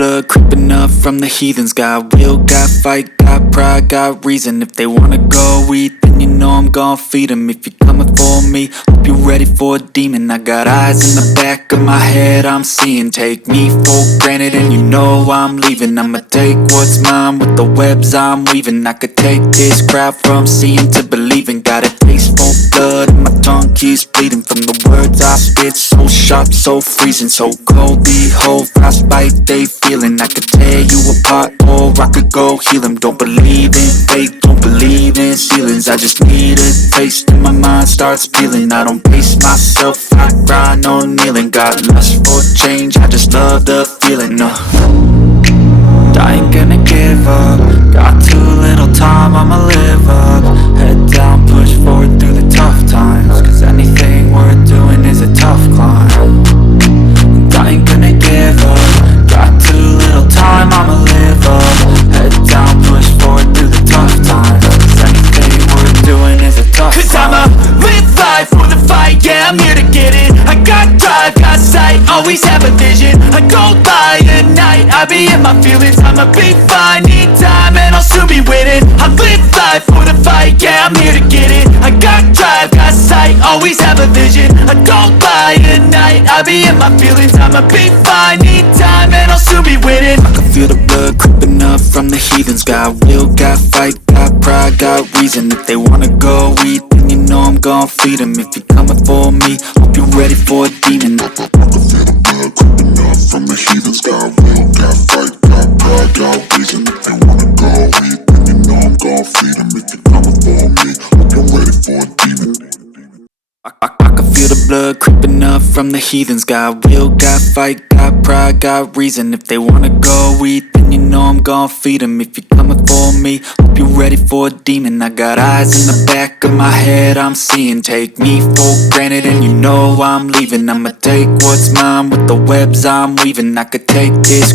blood creeping up from the heathens. Got will, got fight, got pride, got reason. If they wanna go eat, then you know I'm gon' feed them. If you're coming for me, hope you're ready for a demon. I got eyes in the back of my head, I'm seeing. Take me for granted and you know I'm leaving. I'ma take what's mine with the webs I'm weaving. I could take this crowd from seeing to believing. Got a taste for blood and my tongue keeps bleeding from the words I spit. So sharp, so freezing, so cold. Behold, frostbite they feeling. I could tear you apart or I could go heal them. Don't believe in fate, don't believe in ceilings. I just need a taste and my mind starts peeling. I don't pace myself, I grind on kneeling. Got lust for change, I just love the feeling. I ain't gonna give up. Got too little time, I'ma live up. Head down, push forward through the tough times. Cause anything worth doing is a tough climb. And I ain't gonna give up. Got too little time, I'ma live up. Head down, push forward through the tough times. Cause anything worth doing is a tough climb. Cause I'ma live life for the fight, yeah, I'm here to get it. I got drive, got sight, always have a vision. I go by at night, I be in my feelings. I'ma be fine, need time and I'll soon be winning. I live life for the fight, yeah, I'm here to get it. I got drive, got sight, always have a vision. I go by at night, I be in my feelings. I'ma be fine, need time and I'll soon be winning. I can feel the blood creeping up from the heathens. Got will, got fight, got pride, got reason. If they wanna go eat, then you know I'm gon' feed them. If you're coming for me, hope you're ready for a demon. I can feel the blood creeping up from the heathens. Got will, got fight, got pride, got reason. If they wanna go eat, then you know I'm gon' feed them. If you're coming for me, hope you're ready for a demon. I can feel the blood creeping up from the heathens. Got will, got fight, got pride, got reason. If they wanna go eat, then you know I'm gon' feed them. If you're coming for me, hope you're ready for a demon. I got eyes in the back of my head, I'm seeing. Take me for granted and you know I'm leaving. I'ma take what's mine with the webs I'm weaving. I could take this